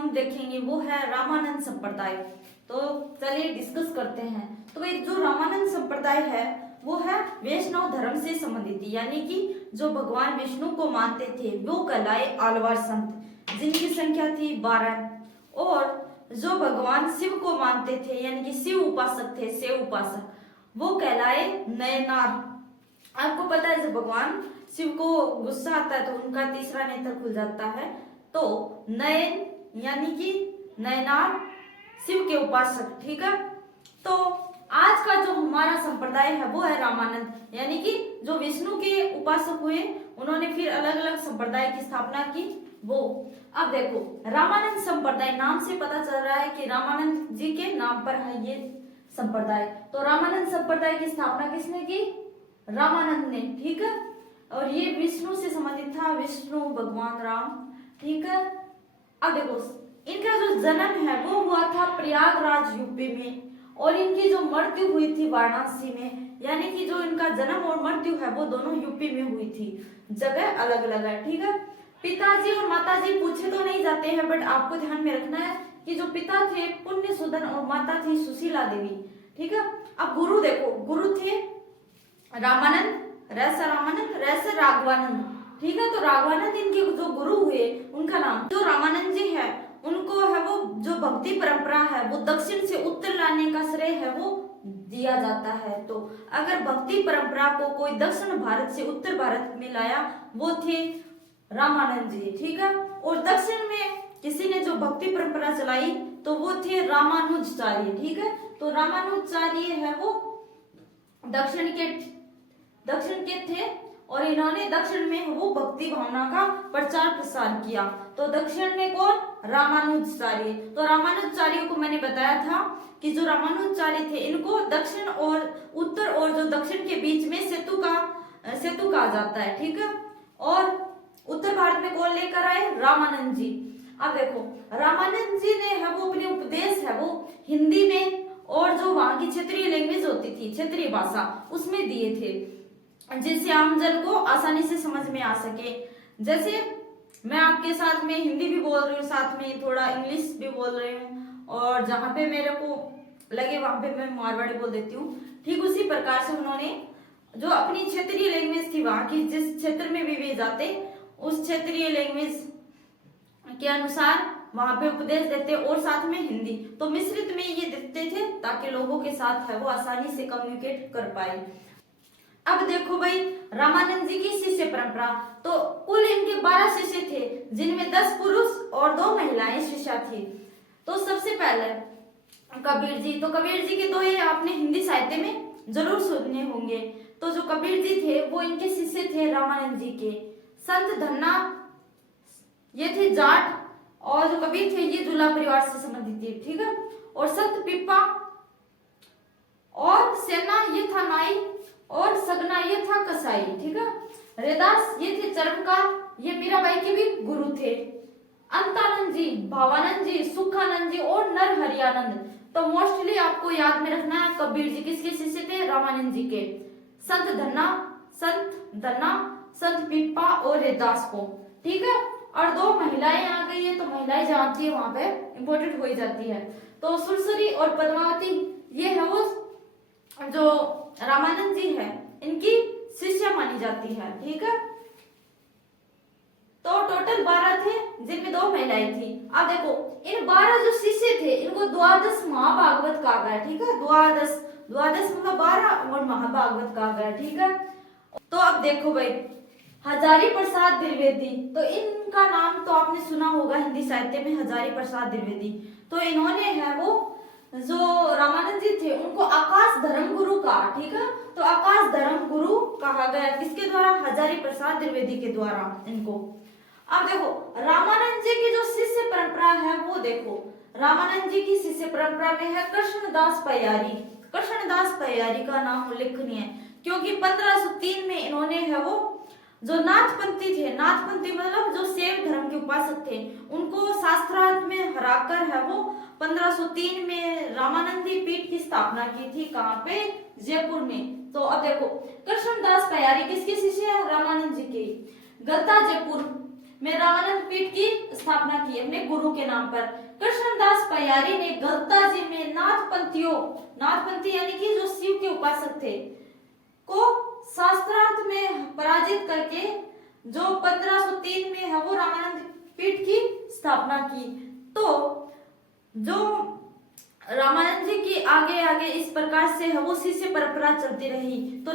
हम देखेंगे वो है रामानंद संप्रदाय। तो चलिए डिस्कस करते हैं। तो ये जो रामानंद संप्रदाय है वो है वैष्णव धर्म से संबंधित, यानी कि जो भगवान विष्णु को मानते थे वो कहलाए आलवार संत, जिनकी संख्या थी 12। और जो भगवान शिव को मानते थे यानी कि शिव उपासक थे, शिव उपासक, वो कहलाए नयनार। आपको पता है जब भगवान शिव को गुस्सा आता है तो उनका तीसरा नेत्र खुल जाता है, तो नयन यानी कि नयनार शिव के उपासक। ठीक है, तो आज का जो हमारा संप्रदाय है वो है रामानंद, यानी कि जो विष्णु के उपासक हुए उन्होंने फिर अलग अलग संप्रदाय की स्थापना की वो। अब देखो रामानंद संप्रदाय नाम से पता चल रहा है कि रामानंद जी के नाम पर है ये संप्रदाय। तो रामानंद संप्रदाय की स्थापना किसने की? रामानंद ने। ठीक है, और ये विष्णु से संबंधित था, विष्णु भगवान राम। ठीक है, अब देखो इनका जो जन्म है वो हुआ था प्रयागराज यूपी में, और इनकी जो मृत्यु हुई थी वाराणसी में, यानी कि जो इनका जन्म और मृत्यु है वो दोनों यूपी में हुई थी, जगह अलग अलग है। ठीक है, पिताजी और माताजी पूछे तो नहीं जाते हैं, बट आपको ध्यान में रखना है कि जो पिता थे पुण्य सुदन और माता थी सुशीला देवी। ठीक है, अब गुरु देखो, गुरु थे रामानंद, रस रामानंद, रस राघवानंद। ठीक है, तो राघवानंद इनके जो गुरु हुए उनका नाम, जो रामानंद जी है उनको है वो जो भक्ति परंपरा है वो दक्षिण से उत्तर लाने का श्रेय है वो दिया जाता है। तो अगर भक्ति परंपरा को कोई दक्षिण भारत से उत्तर भारत में लाया वो थे रामानंद जी। ठीक है, और दक्षिण में किसी ने जो भक्ति परंपरा चलाई तो वो थे रामानुजाचार्य। ठीक है, तो रामानुजाचार्य है वो दक्षिण के थे, और इन्होंने दक्षिण में वो भक्ति भावना का प्रचार प्रसार किया। तो दक्षिण में कौन? रामानुजाचार्य। तो रामानुजाचार्य को मैंने बताया था कि जो रामानुजाचार्य थे इनको दक्षिण और उत्तर और जो दक्षिण के बीच में सेतु कहा जाता है। ठीक है, और उत्तर भारत में कौन लेकर आए? रामानंद जी। अब देखो रामानंद जी ने है वो अपने उपदेश है वो हिंदी में और जो वहां की क्षेत्रीय लैंग्वेज होती थी, क्षेत्रीय भाषा, उसमें दिए थे, जिससे आमजन को आसानी से समझ में आ सके। जैसे मैं आपके साथ में हिंदी भी बोल रही हूँ, साथ में थोड़ा इंग्लिश भी बोल रही हूँ, और जहाँ पे मेरे को लगे वहां पे मैं मारवाड़ी बोल देती हूँ। ठीक उसी प्रकार से उन्होंने जो अपनी क्षेत्रीय लैंग्वेज थी वहां की, जिस क्षेत्र में भी वे जाते उस क्षेत्रीय लैंग्वेज के अनुसार वहां पे उपदेश देते, और साथ में हिंदी तो मिश्रित में ये देते थे ताकि लोगों के साथ है वो आसानी से कम्युनिकेट कर पाए। अब देखो भाई रामानंद जी की शिष्य परंपरा, तो कुल इनके 12 शिष्य थे, जिनमें 10 पुरुष और 2 महिलाएं शिष्या थी। तो सबसे पहले कबीर जी, तो कबीर जी के दोहे आपने हिंदी साहित्य में जरूर सुने होंगे। तो जो कबीर जी थे वो इनके शिष्य थे रामानंद जी के। संत धन्ना ये थे जाट, और जो कबीर थे ये दूल्हा परिवार से संबंधित थे। ठीक है, और संत पिप्पा और सेना ये था नाई, और सगना ये था कसाई। ठीक है, रैदास ये थे चरमकार, ये मीराबाई के भी गुरु थे। अंतानंद जी, भावानंद जी, सुखानंद जी और नरहरियानंद। तो मोस्टली आपको याद में रखना है कबीर जी किसके शिष्य थे? रामानंद जी के। संत धन्ना, संत पिप्पा और रैदास को। ठीक है, और 2 महिलाएं आ गई है, तो महिलाएं जहाँ थी वहां पे इंपोर्टेंट हो जाती है। तो सुरसरी और पद्मावती ये है वो जो रामानंद जी है इनकी शिष्या मानी जाती है। ठीक है, तो टोटल 12 थे जिनमें 2 महिलाएं थी। अब देखो इन 12 जो शिष्य थे इनको द्वादश महाभागवत कहा गया। ठीक है, द्वादश मतलब 12 और महाभागवत कहा गया। ठीक है, तो अब देखो भाई हजारी प्रसाद द्विवेदी, तो इनका नाम तो आपने सुना होगा हिंदी साहित्य में, हजारी प्रसाद द्विवेदी। तो इन्होंने है वो जो रामानंद जी थे उनको आकाश धर्म गुरु कहा। ठीक है, तो आकाश धर्म गुरु कहा गया किसके द्वारा? हजारी प्रसाद द्विवेदी के द्वारा इनको। अब देखो रामानंद जी की जो शिष्य परंपरा है वो देखो, रामानंद जी की शिष्य परंपरा में है कृष्णदास पयारी। कृष्णदास पयारी का नाम उल्लेखनीय है क्योंकि 1503 में इन्होंने है वो जो नाथपंथी थे, नाथपंथी मतलब जो शैव धर्म के उपासक थे, उनको शास्त्रार्थ में हराकर है वो 1503 में रामानंदी पीठ की स्थापना की थी। कहाँ पे? जयपुर में। तो अब देखो कृष्णदास पयारी किसके शिष्य है? रामानंद जी के। गद्दा जयपुर में रामानंद पीठ की स्थापना की अपने गुरु के नाम पर। कृष्णदास पयारी ने गलताजी में नाथपंथी यानी कि जो शिव के उपासक थे को शास्त्रार्थ में पराजित करके जो 1503 में है वो रामानंद पीठ की स्थापना की। तो जो रामानंद जी की आगे आगे इस प्रकार से है वो शिष्य परंपरा चलती रही। तो